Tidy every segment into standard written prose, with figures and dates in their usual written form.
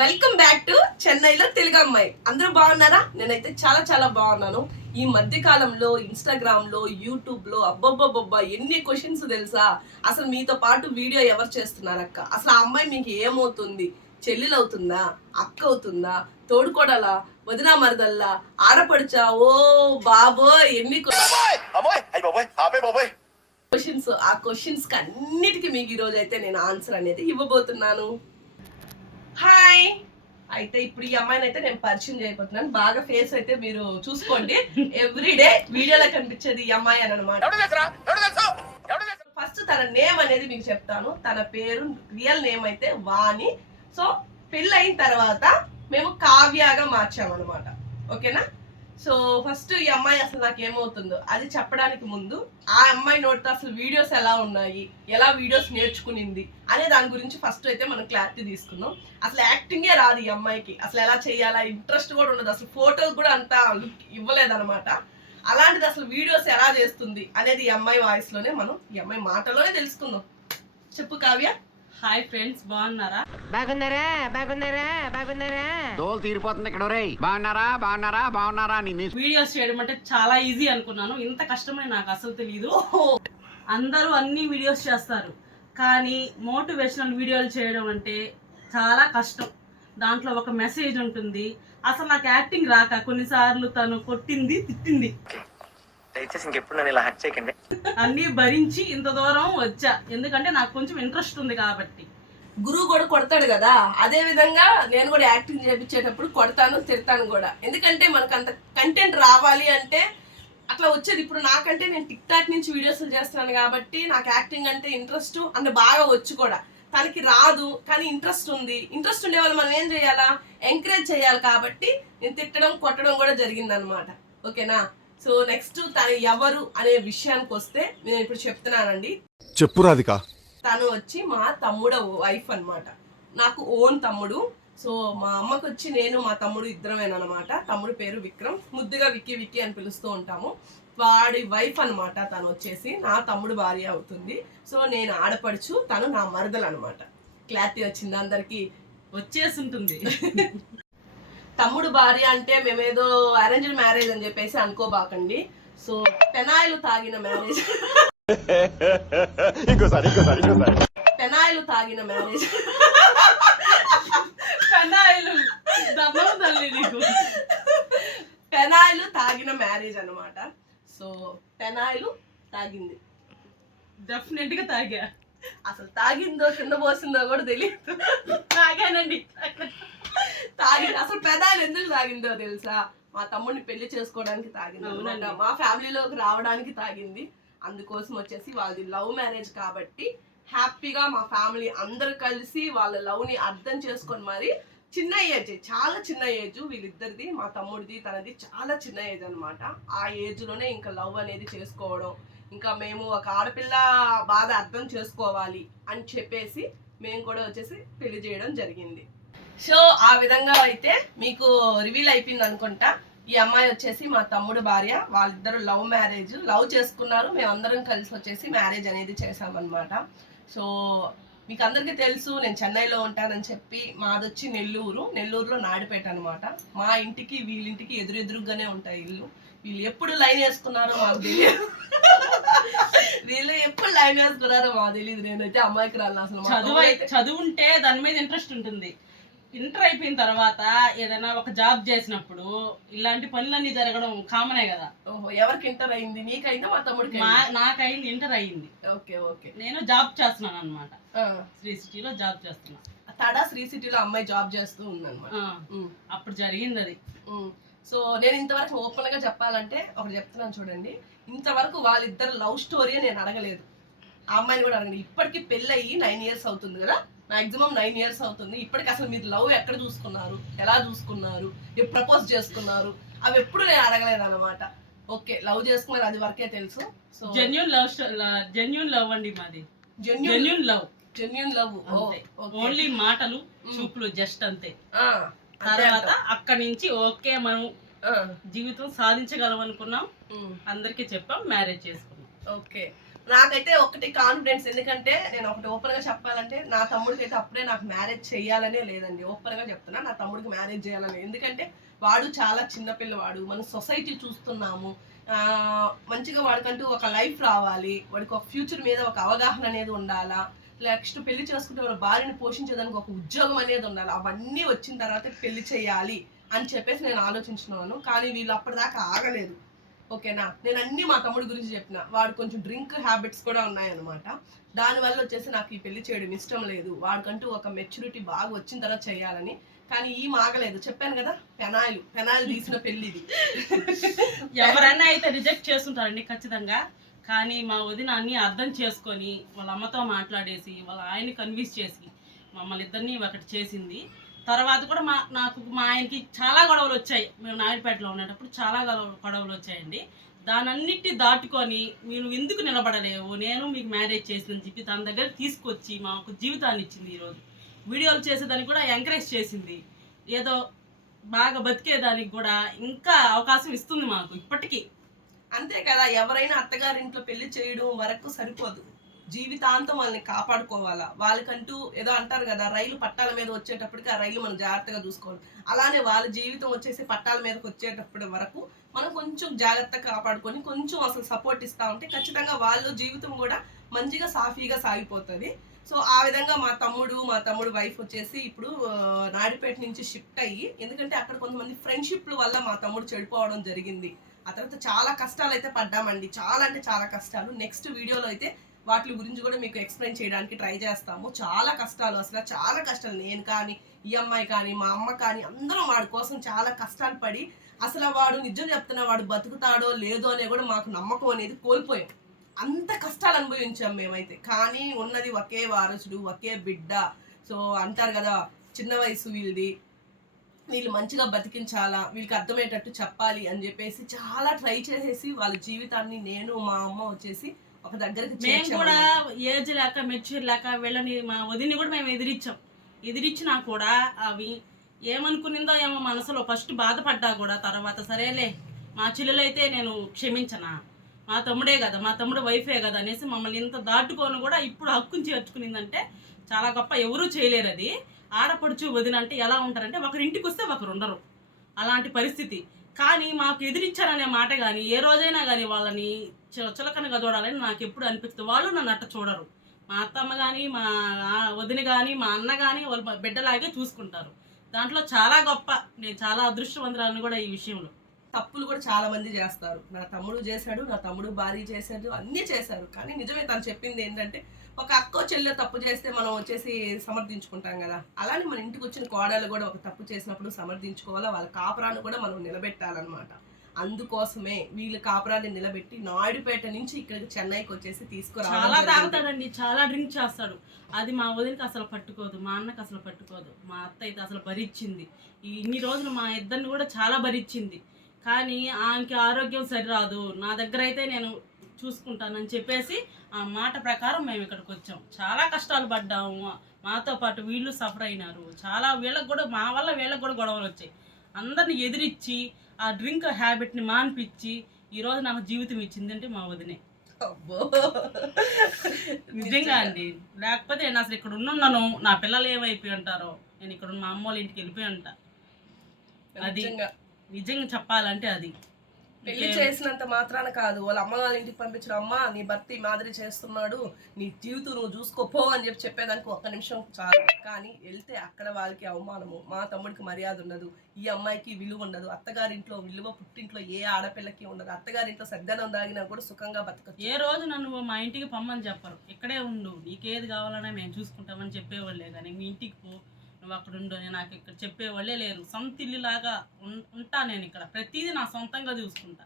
Welcome back to చెన్నైలో తెలుగు అమ్మాయి. అందరూ బాగున్నారా? నేనైతే చాలా చాలా బాగున్నాను. ఈ మధ్య కాలంలో ఇన్స్టాగ్రామ్ లో, యూట్యూబ్ లో అబ్బబ్బబ్బబ్బా ఎన్ని క్వశ్చన్స్ తెలుసా? అసలు మీతో పాటు వీడియో ఎవరు చేస్తున్నారక్క? అసలు ఆ అమ్మాయి మీకు ఏమవుతుంది? చెల్లెలు అవుతుందా, అక్క అవుతుందా, తోడుకోడలా, వదినా మరదల్లా, ఆడపడుచా? ఓ బాబోయ్ ఎన్ని క్వశ్చన్స్. ఆ క్వశ్చన్స్ కి అన్నిటికీ మీకు ఈ రోజు అయితే నేను ఆన్సర్ అనేది ఇవ్వబోతున్నాను. హాయ్. అయితే ఇప్పుడు ఈ అమ్మాయిని అయితే నేను పరిచయం చేయబోతున్నాను. బాగా ఫేస్ అయితే మీరు చూసుకోండి. ఎవ్రీడే వీడియోలో కనిపించేది ఈ అమ్మాయి అని అనమాట. ఫస్ట్ తన నేమ్ అనేది మీకు చెప్తాను. తన పేరు రియల్ నేమ్ అయితే వాణి. సో పెళ్ళి అయిన తర్వాత మేము కావ్యగా మార్చామన్నమాట. ఓకేనా? సో ఫస్ట్ ఈ అమ్మాయి అసలు నాకు ఏమవుతుందో అది చెప్పడానికి ముందు ఆ అమ్మాయి నోటితో అసలు వీడియోస్ ఎలా ఉన్నాయి, ఎలా వీడియోస్ నేర్చుకునింది అనే దాని గురించి ఫస్ట్ అయితే మనం క్లారిటీ తీసుకుందాం. అసలు యాక్టింగే రాదు ఈ అమ్మాయికి. అసలు ఎలా చేయాలా ఇంట్రెస్ట్ కూడా ఉండదు. అసలు ఫోటోస్ కూడా అంత లుక్ ఇవ్వలేదన్నమాట. అలాంటిది అసలు వీడియోస్ ఎలా చేస్తుంది అనేది ఈ అమ్మాయి వాయిస్ లోనే మనం ఈ అమ్మాయి మాటలోనే తెలుసుకుందాం. చెప్పు కావ్య. హాయ్ ఫ్రెండ్స్, బాగున్నారా? తోలు తీరిపోతుంది ఇక్కడ. బాగున్నారా వీడియోస్ చేయడం అంటే చాలా ఈజీ అనుకున్నాను. ఇంత కష్టమని నాకు అసలు తెలియదు. అందరూ అన్ని వీడియోస్ చేస్తారు, కానీ మోటివేషనల్ వీడియోలు చేయడం అంటే చాలా కష్టం. దాంట్లో ఒక మెసేజ్ ఉంటుంది. అసలు నాకు యాక్టింగ్ రాక కొన్నిసార్లు తను కొట్టింది, తిట్టింది, అన్ని భరించి ఇంత దూరం వచ్చా. ఎందుకంటే నాకు కొంచెం ఇంట్రెస్ట్ ఉంది కాబట్టి. గురువు కూడా కొడతాడు కదా, అదే విధంగా నేను కూడా యాక్టింగ్ చేయించేటప్పుడు కొడతాను, తిడతాను కూడా. ఎందుకంటే మనకు అంత కంటెంట్ రావాలి అంటే అట్లా వచ్చేది. ఇప్పుడు నాకంటే నేను టిక్ టాక్ నుంచి వీడియోస్ చేస్తున్నాను కాబట్టి నాకు యాక్టింగ్ అంటే ఇంట్రెస్ట్ అంటే బాగా వచ్చు కూడా. తనకి రాదు కానీ ఇంట్రెస్ట్ ఉంది. ఇంట్రెస్ట్ ఉండే వాళ్ళు మనం ఏం చేయాలా? ఎంకరేజ్ చేయాలి. కాబట్టి నేను తిట్టడం, కొట్టడం కూడా జరిగిందనమాట. ఓకేనా? సో నెక్స్ట్ తను ఎవరు అనే విషయానికి వస్తే నేను ఇప్పుడు చెప్తున్నానండి. చెప్పు రాధిక. తను వచ్చి మా తమ్ముడు వైఫ్ అనమాట. నాకు ఓన్ తమ్ముడు. సో మా అమ్మకి వచ్చి నేను మా తమ్ముడు ఇద్దరమేనమాట. తమ్ముడు పేరు విక్రమ్, ముద్దుగా విక్కీ విక్కీ అని పిలుస్తూ ఉంటాము. వాడి వైఫ్ అనమాట. తను వచ్చేసి నా తమ్ముడు భార్య అవుతుంది. సో నేను ఆడపడుచు, తను నా మరదలు అనమాట. క్లారిటీ వచ్చింది అందరికి? వచ్చేసి ఉంటుంది. తమ్ముడు భార్య అంటే మేమేదో అరేంజ్డ్ మ్యారేజ్ అని చెప్పేసి అనుకోబాకండి. సో పెనాయిలు తాగిన మ్యారేజ్. పెనాయిలు తాగిన మ్యారేజ్. పెనాయిలు తాగిన మ్యారేజ్ అనమాట. సో పెనాయిలు తాగింది. డెఫినెట్ గా తాగా. అసలు తాగిందో కింద పోసిందో కూడా తెలియదు. తాగానండి. తాగింది. అసలు పెనాయిలు ఎందుకు తాగిందో తెలుసా? మా తమ్ముడిని పెళ్లి చేసుకోవడానికి తాగింది అనమాట. మా ఫ్యామిలీలోకి రావడానికి తాగింది. అందుకోసం వచ్చేసి వాళ్ళది లవ్ మ్యారేజ్ కాబట్టి హ్యాపీగా మా ఫ్యామిలీ అందరు కలిసి వాళ్ళ లవ్ని అర్థం చేసుకొని మరి చిన్న ఏజ్, చాలా చిన్న ఏజ్ వీళ్ళిద్దరిది, మా తమ్ముడిది తనది చాలా చిన్న ఏజ్ అనమాట. ఆ ఏజ్లోనే ఇంకా లవ్ అనేది చేసుకోవడం, ఇంకా మేము ఒక ఆడపిల్ల బాధ అర్థం చేసుకోవాలి అని చెప్పేసి మేము కూడా వచ్చేసి పెళ్లి చేయడం జరిగింది. సో ఆ విధంగా అయితే మీకు రివీల్ అయిపోయింది అనుకుంటా. ఈ అమ్మాయి వచ్చేసి మా తమ్ముడు భార్య. వాళ్ళిద్దరు లవ్ మ్యారేజ్, లవ్ చేసుకున్నారు. మేమందరం కలిసి వచ్చేసి మ్యారేజ్ అనేది చేసామన్నమాట. సో మీకు అందరికీ తెలుసు నేను చెన్నైలో ఉంటానని చెప్పి. మాదొచ్చి నెల్లూరులో నాడిపేట అనమాట. మా ఇంటికి వీళ్ళింటికి ఎదురుగానే ఉంటాయి ఇల్లు. వీళ్ళు ఎప్పుడు లైన్ వేసుకున్నారో మాకు తెలియదు. వీళ్ళు ఎప్పుడు లైన్ వేసుకున్నారో మాకు తెలియదు. నేనైతే అమ్మాయికి రాలి. అసలు చదువుంటే దాని మీద ఇంట్రెస్ట్ ఉంటుంది. ఇంటర్ అయిపోయిన తర్వాత ఏదైనా ఒక జాబ్ చేసినప్పుడు ఇలాంటి పనులన్నీ జరగడం కామనే కదా. ఓహో, ఎవరికి ఇంటర్ అయింది? నీకైందా మా తమ్ముడికి? నాకైంది, ఇంటర్ అయింది. Okay okay. నేను జాబ్ చేస్తున్నాను అనమాట. శ్రీ సిటీలో జాబ్ చేస్తున్నా. తడా శ్రీ సిటీలో అమ్మాయి జాబ్ చేస్తూ ఉందన్నమాట. అప్పుడు జరిగింది అది. సో నేను ఇంతవరకు ఓపెన్ గా చెప్పాలంటే ఒకటి చెప్తున్నాను చూడండి. ఇంతవరకు వాళ్ళిద్దరు లవ్ స్టోరీ నేను అడగలేదు. ఆ అమ్మాయిని కూడా అడగలేదు. ఇప్పటికి పెళ్ళి అయ్యి 9 years అవుతుంది కదా, మాక్సిమం 9 years అవుతుంది. ఇప్పటికి అసలు మీరు లవ్ ఎక్కడ చూసుకున్నారు, ఎలా చూసుకున్నారు, ఎప్పుడు ప్రపోజ్ చేసుకున్నారు, అవి ఎప్పుడు నేను అడగలేదు అనమాట. ఓకే, లవ్ చేసుకున్నారు అది వరకే తెలుసు. సో జెన్యూన్ లవ్ అండి మాది. జెన్యూన్ లవ్ ఓన్లీ మాటలు చూపులు జస్ట్ అంతే. తర్వాత అక్కడి నుంచి ఓకే మనం జీవితం సాధించగలం అనుకున్నాం. అందరికి చెప్పాం, మ్యారేజ్ చేసుకున్నాం. ఓకే. నాకైతే ఒకటి కాన్ఫిడెన్స్, ఎందుకంటే నేను ఒకటి ఓపెన్ గా చెప్పాలంటే నా తమ్ముడికి అయితే అప్పుడే నాకు మ్యారేజ్ చేయాలనే లేదండి. ఓపెన్ గా చెప్తున్నా, నా తమ్ముడికి మ్యారేజ్ చేయాలని. ఎందుకంటే వాడు చాలా చిన్న పిల్లవాడు, మన సొసైటీ చూస్తున్నాము. మంచిగా వాడికంటూ ఒక లైఫ్ రావాలి, వాడికి ఒక ఫ్యూచర్ మీద ఒక అవగాహన అనేది ఉండాలా, నెక్స్ట్ పెళ్లి చేసుకుంటే వాళ్ళ భార్యని పోషించేదానికి ఒక ఉద్యోగం అనేది ఉండాలి. అవన్నీ వచ్చిన తర్వాత పెళ్లి చేయాలి అని చెప్పేసి నేను ఆలోచించున్నాను. కానీ వీళ్ళు అప్పటిదాకా ఆగలేదు. ఓకేనా, నేను అన్ని మా తమ్ముడి గురించి చెప్పిన. వాడు కొంచెం డ్రింక్ హ్యాబిట్స్ కూడా ఉన్నాయన్నమాట. దానివల్ల వచ్చేసి నాకు ఈ పెళ్లి చేయడం ఇష్టం లేదు. వాడికంటూ ఒక మెచ్యూరిటీ బాగా వచ్చిన తర్వాత చేయాలని. కానీ ఈ మాగలేదు. చెప్పాను కదా, పెనాయిలు తీసిన పెళ్లి ఇది. ఎవరైనా అయితే రిజెక్ట్ చేస్తుంటారండి ఖచ్చితంగా. కానీ మా వదిన అన్ని అర్థం చేసుకొని వాళ్ళ అమ్మతో మాట్లాడేసి వాళ్ళ ఆయన్ని కన్విన్స్ చేసి మమ్మల్ని ఇద్దరిని ఒకటి చేసింది. తర్వాత కూడా మా ఆయనకి చాలా గొడవలు వచ్చాయి. మేము నాయుడుపేటలో ఉండేటప్పుడు చాలా గొడవలు వచ్చాయండి. దానన్నిటిని దాటుకొని మీరు ఎందుకు నిలబడలేవు, నేను మీకు మ్యారేజ్ చేసిందని చెప్పి తన దగ్గర తీసుకొచ్చి మాకు జీవితాన్ని ఇచ్చింది. ఈరోజు వీడియోలు చేసేదానికి కూడా ఎంకరేజ్ చేసింది. ఏదో బాగా బతికేదానికి కూడా ఇంకా అవకాశం ఇస్తుంది మాకు ఇప్పటికీ. అంతే కదా, ఎవరైనా అత్తగారింట్లో పెళ్లి చేయడం వరకు సరిపోదు, జీవితాంతం వాళ్ళని కాపాడుకోవాలా. వాళ్ళకంటూ ఏదో అంటారు కదా, రైలు పట్టాల మీద వచ్చేటప్పటికి ఆ రైలు మనం జాగ్రత్తగా చూసుకోవాలి. అలానే వాళ్ళ జీవితం వచ్చేసి పట్టాల మీదకి వచ్చేటప్పటి వరకు మనం కొంచెం జాగ్రత్తగా కాపాడుకొని కొంచెం అసలు సపోర్ట్ ఇస్తా ఉంటే ఖచ్చితంగా వాళ్ళ జీవితం కూడా మంచిగా సాఫీగా సాగిపోతుంది. సో ఆ విధంగా మా తమ్ముడు వైఫ్ వచ్చేసి ఇప్పుడు నాయుడుపేట నుంచి షిఫ్ట్ అయ్యి, ఎందుకంటే అక్కడ కొంతమంది ఫ్రెండ్షిప్ల వల్ల మా తమ్ముడు చెడిపోవడం జరిగింది. ఆ తర్వాత చాలా కష్టాలు అయితే పడ్డామండి, చాలా అంటే చాలా కష్టాలు. నెక్స్ట్ వీడియోలో అయితే వాటి గురించి కూడా మీకు ఎక్స్ప్లెయిన్ చేయడానికి ట్రై చేస్తాము. చాలా కష్టాలు, అసలు చాలా కష్టాలు. నేను కానీ, ఈ అమ్మాయి కానీ, మా అమ్మ కానీ అందరం వాడి కోసం చాలా కష్టాలు పడి, అసలు వాడు నిజం చెప్తున్నా వాడు బతుకుతాడో లేదో అనే కూడా మాకు నమ్మకం అనేది కోల్పోయాం. అంత కష్టాలు అనుభవించాం మేమైతే. కానీ ఉన్నది ఒకే వారసుడు, ఒకే బిడ్డ. సో అంటారు కదా, చిన్న వయసు వీళ్ళది, వీళ్ళు మంచిగా బతికించాలా, వీళ్ళకి అర్థమయ్యేటట్టు చెప్పాలి అని చెప్పేసి చాలా ట్రై చేసేసి వాళ్ళ జీవితాన్ని నేను మా అమ్మ వచ్చేసి ఒక దగ్గరికి మేము కూడా ఏజ్ లేక మెచ్యూర్ లేక వీళ్ళని మా వదిని కూడా మేము ఎదిరించినా కూడా అవి ఏమనుకునిందో ఏమో మనసులో ఫస్ట్ బాధపడ్డా కూడా తర్వాత సరేలే మా చెల్లెలైతే నేను క్షమించనా, మా తమ్ముడే కదా, మా తమ్ముడు వైఫే కదా అనేసి మమ్మల్ని ఇంత దాటుకొని కూడా ఇప్పుడు హక్కుని చేర్చుకునిందంటే చాలా గొప్ప. ఎవరూ చేయలేరు అది. ఆడపడుచు వదిన అంటే ఎలా ఉంటారంటే ఒకరి ఇంటికి వస్తే ఒకరు ఉండరు, అలాంటి పరిస్థితి. కానీ మాకు ఎదిరించారనే మాట కానీ ఏ రోజైనా కానీ వాళ్ళని చులకనగా చూడాలని నాకు ఎప్పుడు అనిపిస్తుంది. వాళ్ళు నన్ను అట్ట చూడరు. మా అత్తమ్మ కానీ, మా వదిన కానీ, మా అన్న కానీ వాళ్ళు బిడ్డలాగే చూసుకుంటారు. దాంట్లో చాలా గొప్ప, నేను చాలా అదృష్టవంతురాలను కూడా ఈ విషయంలో. తప్పులు కూడా చాలా మంది చేస్తారు. నా తమ్ముడు చేశాడు, నా తమ్ముడు భార్య చేశాడు, అన్నీ చేశారు. కానీ నిజమే తను చెప్పింది ఏంటంటే, ఒక అక్కో చెల్లె తప్పు చేస్తే మనం వచ్చేసి సమర్థించుకుంటాం కదా, అలానే మన ఇంటికి వచ్చిన కోడలు కూడా ఒక తప్పు చేసినప్పుడు సమర్థించుకోవాలా, వాళ్ళ కాపురాన్ని కూడా మనం నిలబెట్టాలన్నమాట. అందుకోసమే వీళ్ళ కాపురాన్ని నిలబెట్టి నాయుడుపేట నుంచి ఇక్కడికి చెన్నైకి వచ్చేసి తీసుకురావడం. చాలా తాగుతాడండి, చాలా డ్రింక్ చేస్తాడు. అది మా వదినకి అసలు పట్టుకోదు, మా అన్నకి అసలు పట్టుకోదు. మా అత్త అయితే అసలు భరించింది. ఇన్ని రోజులు మా ఇద్దరిని కూడా చాలా భరించింది. కానీ ఆమెకి ఆరోగ్యం సరిరాదు, నా దగ్గర అయితే నేను చూసుకుంటానని చెప్పేసి ఆ మాట ప్రకారం మేము ఇక్కడికి వచ్చాం. చాలా కష్టాలు పడ్డాము, మాతో పాటు వీళ్ళు సఫర్ అయినారు. చాలా వీళ్ళకి కూడా మా వల్ల వీళ్ళకి కూడా గొడవలు వచ్చాయి. అందరిని ఎదిరించి ఆ డ్రింక్ హ్యాబిట్ని మాన్పించి ఈరోజు నాకు జీవితం ఇచ్చిందంటే మా వదినే. నిజంగా అండి, లేకపోతే నేను అసలు ఇక్కడ ఉన్నాను, నా పిల్లలు ఏమైపోయి ఉంటారో, నేను ఇక్కడ మా అమ్మ వాళ్ళ ఇంటికి వెళ్ళిపోయి ఉంటా. అది నిజంగా చెప్పాలంటే అది పెళ్లి చేసినంత మాత్రాన కాదు, వాళ్ళ అమ్మ వాళ్ళ ఇంటికి పంపించిన, అమ్మ నీ భర్త మాదిరి చేస్తున్నాడు, నీ జీవితం నువ్వు చూసుకోపో అని చెప్పేదానికి ఒక్క నిమిషం చాలు. కానీ వెళ్తే అక్కడ వాళ్ళకి అవమానము, మా తమ్ముడికి మర్యాద ఉండదు, ఈ అమ్మాయికి విలువ ఉండదు, అత్తగారింట్లో విలువ పుట్టింట్లో ఏ ఆడపిల్లకి ఉండదు. అత్తగారింట్లో సద్దనం దాగినా కూడా సుఖంగా బతకచ్చు. ఏ రోజు నన్ను మా ఇంటికి పొమ్మని చెప్పరు, ఇక్కడే ఉండు, నీకేది కావాలన్నా మేము చూసుకుంటామని చెప్పేవాళ్ళే. కానీ మీ ఇంటికి పో, నువ్వు అక్కడ ఉండు అని నాకు ఇక్కడ చెప్పేవాళ్ళే లేరు. సొంత ఇల్లులాగా ఉంటా నేను ఇక్కడ, ప్రతిదీ నా సొంతంగా చూసుకుంటా.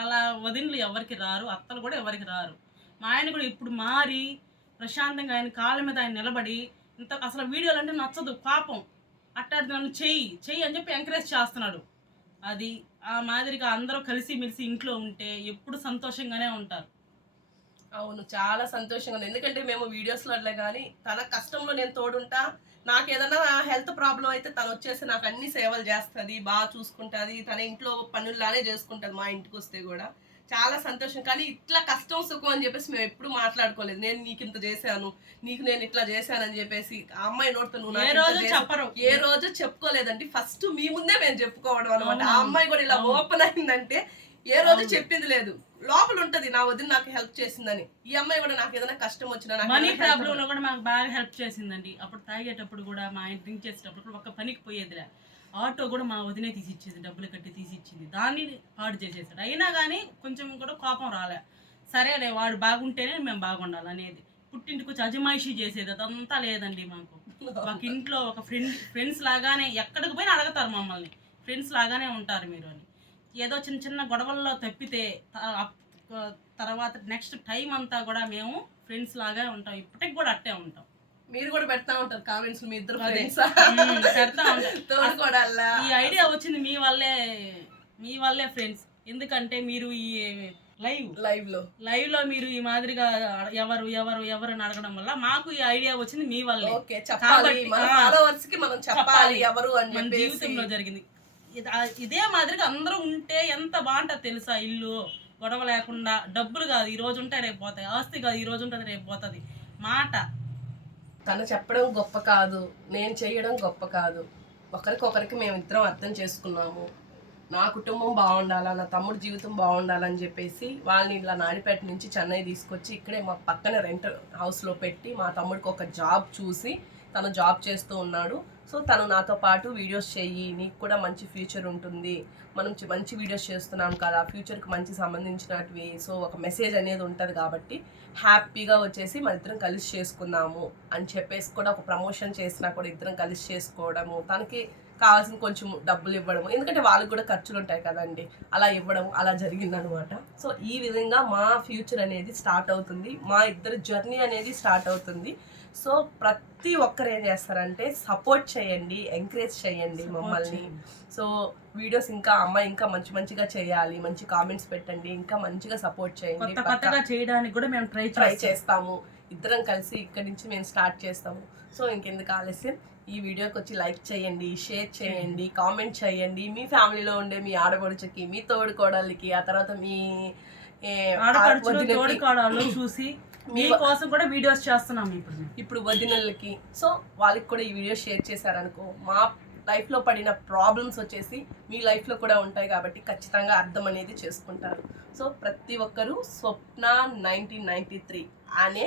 అలా వదినలు ఎవరికి రారు, అత్తలు కూడా ఎవరికి రారు. మా ఆయన కూడా ఇప్పుడు మారి ప్రశాంతంగా ఆయన కాళ్ళ మీద ఆయన నిలబడి, ఇంత అసలు వీడియోలు అంటే నచ్చదు, పాపం అట్టాడు నన్ను చెయ్యి అని చెప్పి ఎంకరేజ్ చేస్తున్నాడు. అది ఆ మాదిరిగా అందరూ కలిసిమెలిసి ఇంట్లో ఉంటే ఎప్పుడు సంతోషంగానే ఉంటారు. అవును, చాలా సంతోషంగా ఉంది. ఎందుకంటే మేము వీడియోస్లో అట్లే, కానీ తన కష్టంలో నేను తోడుంటా. నాకు ఏదైనా హెల్త్ ప్రాబ్లం అయితే తను వచ్చేసి నాకు అన్ని సేవలు చేస్తుంది, బాగా చూసుకుంటుంది. తన ఇంట్లో పనుల్లానే చేసుకుంటుంది మా ఇంటికి వస్తే కూడా. చాలా సంతోషం. కానీ ఇట్లా కష్టం సుఖం అని చెప్పేసి మేము ఎప్పుడు మాట్లాడుకోలేదు. నేను నీకు ఇంత చేశాను, నీకు నేను ఇట్లా చేశాను అని చెప్పేసి ఆ అమ్మాయి నోటితో నువ్వు నాకు ఇంత చేశావు. చెప్పరు, ఏ రోజు చెప్పుకోలేదండి. ఫస్ట్ మీ ముందే మేము చెప్పుకోవడం అనమాట. ఆ అమ్మాయి కూడా ఇలా ఓపెన్ అయిందంటే ఏ రోజు చెప్పింది లేదు. లోపల ఉంటది నా వదిన నాకు హెల్ప్ చేసిందని. ఈ అమ్మాయి కూడా నాకు ఏదైనా కష్టం వచ్చినా మనీ ప్రాబ్లం లో కూడా మాకు బాగా హెల్ప్ చేసిందండి. అప్పుడు తాగేటప్పుడు కూడా మా ఆయన డ్రింక్ చేసేటప్పుడు కూడా ఒక్క పనికి పోయేదిలే, ఆటో కూడా మా వదినే తీసి ఇచ్చేది, డబ్బులు కట్టి తీసి ఇచ్చింది. దాన్ని పాడు చేసేసాడు. అయినా కానీ కొంచెం కూడా కోపం రాలే. సరేలే వాడు బాగుంటేనే మేము బాగుండాలి అనేది. పుట్టింటికి వచ్చి అజమాయిషీ చేసేది అదంతా లేదండి మాకు. ఒక ఇంట్లో ఒక ఫ్రెండ్స్ లాగానే ఎక్కడికి పోయినా అడగతారు మమ్మల్ని, ఫ్రెండ్స్ లాగానే ఉంటారు మీరు అని. ఏదో చిన్న చిన్న గొడవల్లో తప్పితే తర్వాత నెక్స్ట్ టైం అంతా కూడా మేము ఫ్రెండ్స్ లాగా ఉంటాం. ఇప్పటికి కూడా అట్టే ఉంటాం. మీరు కూడా పెడతా ఉంటారు కామెంట్స్, మీ ఇద్దరు పెడతా ఉంటారు. ఈ ఐడియా వచ్చింది మీ వల్లే ఫ్రెండ్స్. ఎందుకంటే మీరు ఈ లైవ్ లో మీరు ఈ మాదిరిగా ఎవరు ఎవరు ఎవరు అని అడగడం వల్ల మాకు ఈ ఐడియా వచ్చింది మీ వల్లే. మన జీవితంలో జరిగింది ఇదే మాదిరిగా అందరూ ఉంటే ఎంత బాగుంటుంది తెలుసా. ఇల్లు గొడవ లేకుండా, డబ్బులు కాదు ఈ రోజు ఉంటే రేపు పోతాయి, ఆస్తి కాదు ఈ రోజు ఉంటుంది రేపు పోతుంది, మాట. తను చెప్పడం గొప్ప కాదు, నేను చేయడం గొప్ప కాదు. ఒకరికొకరికి మేము ఇద్దరం అర్థం చేసుకున్నాము. నా కుటుంబం బాగుండాలా, నా తమ్ముడు జీవితం బాగుండాలని చెప్పేసి వాళ్ళని ఇలా నాడిపేట నుంచి చెన్నై తీసుకొచ్చి ఇక్కడే మా పక్కన రెంట్ హౌస్లో పెట్టి మా తమ్ముడికి ఒక జాబ్ చూసి తను జాబ్ చేస్తూ ఉన్నాడు. సో తను నాతో పాటు వీడియోస్ చెయ్యి, నీకు కూడా మంచి ఫ్యూచర్ ఉంటుంది, మనం మంచి వీడియోస్ చేస్తున్నాం కదా, ఫ్యూచర్కి మంచి సంబంధించినవి. సో ఒక మెసేజ్ అనేది ఉంటుంది కాబట్టి హ్యాపీగా వచ్చేసి మన ఇద్దరం కలిసి చేసుకుందాము అని చెప్పేసి కూడా ఒక ప్రమోషన్ చేసినా కూడా ఇద్దరం కలిసి చేసుకోవడము, తనకి కావాల్సిన కొంచెం డబ్బులు ఇవ్వడము, ఎందుకంటే వాళ్ళకి కూడా ఖర్చులు ఉంటాయి కదండి, అలా ఇవ్వడం అలా జరిగిందనమాట. సో ఈ విధంగా మా ఫ్యూచర్ అనేది స్టార్ట్ అవుతుంది, మా ఇద్దరు జర్నీ అనేది స్టార్ట్ అవుతుంది. సో ప్రతి ఒక్కరు ఏం చేస్తారంటే సపోర్ట్ చేయండి, ఎంకరేజ్ చేయండి మమ్మల్ని. సో వీడియోస్ ఇంకా అమ్మాయి ఇంకా మంచిగా చేయాలి, మంచి కామెంట్స్ పెట్టండి, ఇంకా మంచిగా సపోర్ట్ చేయండి. కొత్తగా చేయడానికి కూడా మేము ట్రై చేస్తాము. ఇద్దరం కలిసి ఇక్కడి నుంచి మేము స్టార్ట్ చేస్తాము. సో ఇంకెందుకు ఆలస్యం, ఈ వీడియోకి వచ్చి లైక్ చేయండి, షేర్ చేయండి, కామెంట్ చేయండి. మీ ఫ్యామిలీలో ఉండే మీ ఆడపడుచుకి, మీ తోడుకోడళ్ళకి, ఆ తర్వాత మీ తోడుకోడళ్ళు చూసి మీకోసం కూడా వీడియోస్ చేస్తున్నాం ఇప్పుడు వదినలకి. సో వాళ్ళకి కూడా ఈ వీడియో షేర్ చేశారనుకో, మా లైఫ్లో పడిన ప్రాబ్లమ్స్ వచ్చేసి మీ లైఫ్లో కూడా ఉంటాయి కాబట్టి ఖచ్చితంగా అర్థం అనేది చేసుకుంటారు. సో ప్రతి ఒక్కరూ స్వప్న 1993 అనే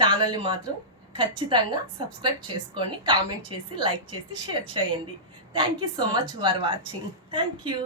ఛానల్ని మాత్రం ఖచ్చితంగా సబ్స్క్రైబ్ చేసుకోండి, కామెంట్ చేసి, లైక్ చేసి, షేర్ చేయండి. Thank you so much for watching. Thank you.